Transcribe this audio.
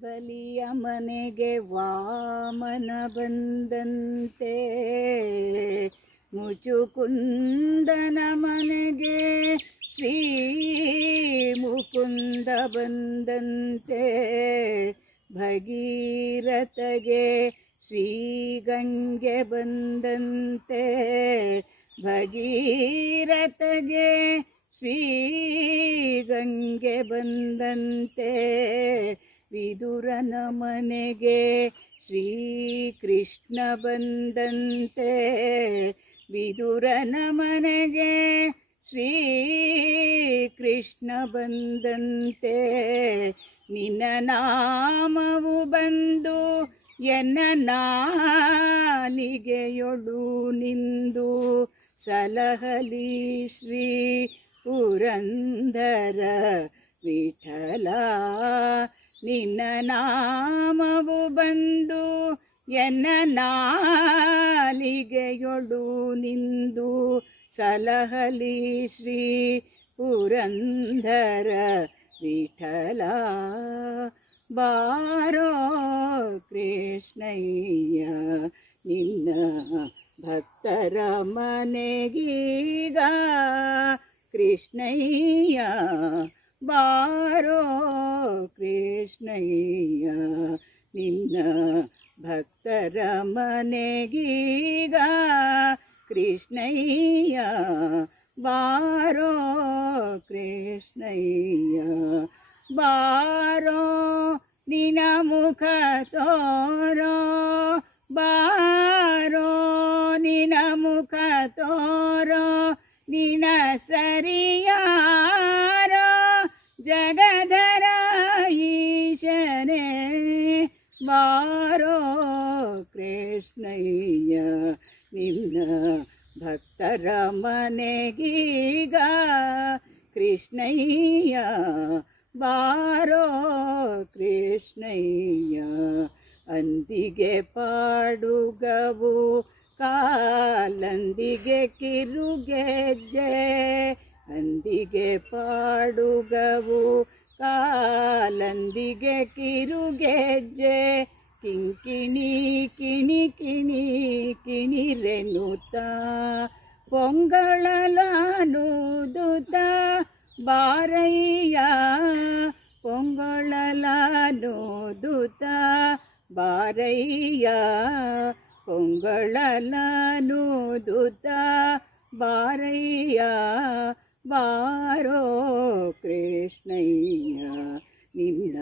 ಬಲಿಯ ಮನೆಗೆ ವಾಮನ ಬಂದಂತೆ. ಮುಚುಕುಂದನ ಮನೆಗೆ ಶ್ರೀ ಮುಕುಂದ ಬಂದಂತೆ. ಭಗೀರಥಗೆ ಶ್ರೀ ಗಂಗೆ ಬಂದಂತೆ. ಭಗೀರಥಗೆ ಶ್ರೀ ಗಂಗೆ ಬಂದಂತೆ. ವಿದುರನ ಮನೆಗೆ ಶ್ರೀಕೃಷ್ಣ ಬಂದಂತೆ. ವಿದುರನ ಮನೆಗೆ ಶ್ರೀಕೃಷ್ಣ ಬಂದಂತೆ. ನಿನ್ನ ನಾಮವು ಬಂದು ಎನ್ನ ನಾಲಿಗೆಯೊಳು ನಿಂದು. ಸಲಹಲಿ ಶ್ರೀ ಪುರಂದರ ವಿಠಲ ನಿನ್ನ ನಾಮವು ಬಂದು ಎನ್ನ ನಾಲಿಗೆಯೊಳು ನಿಂದು ಸಲಹಲಿ ಶ್ರೀ ಪುರಂದರ ವಿಠಲ. ಬಾರೋ ಕೃಷ್ಣಯ್ಯ, ನಿನ್ನ ಭಕ್ತರ ಮನೆಗೀಗ ಕೃಷ್ಣಯ್ಯ, ಬಾರೋ ಕೃಷ್ಣಯ್ಯ ನಿನ್ನ ಭಕ್ತರ ಮನೆಗೀಗ ಕೃಷ್ಣಯ್ಯ ಬಾರೋ ಕೃಷ್ಣಯ್ಯ ಬಾರೋ ನಿನ ಮುಖ ತೋರೋ ಬಾರೋ ಕೃಷ್ಣಯ್ಯ, ನಿನ್ನ ಭಕ್ತರ ಮನೆಗೀಗ ಕೃಷ್ಣಯ್ಯ, ಬಾರೋ ಕೃಷ್ಣಯ್ಯ, ಅಂದಿಗೆ ಪಾಡುಗವು ಕಾಲಂದಿಗೆ ಕಿರುಗೆಜ್ಜೆ, ಅಂದಿಗೆ ಪಾಡುಗವು ಕಾಲಂದಿಗೆ ಕಿರುಗೆಜ್ಜೆ ಕಿಂಕಿಣಿ ಕಿಣಿ ಕಿಣಿ ಕಿಣಿರೆನುತ್ತ ಪೊಂಗಳಲಾನುದುತ ಬಾರಯ್ಯ ಪೊಂಗಳಲಾನುದುತ ಬಾರಯ್ಯ ಪೊಂಗಳಲಾನುದುತ ಬಾರಯ್ಯ ಬಾರೋ ಕೃಷ್ಣಯ್ಯ ನಿನ್ನ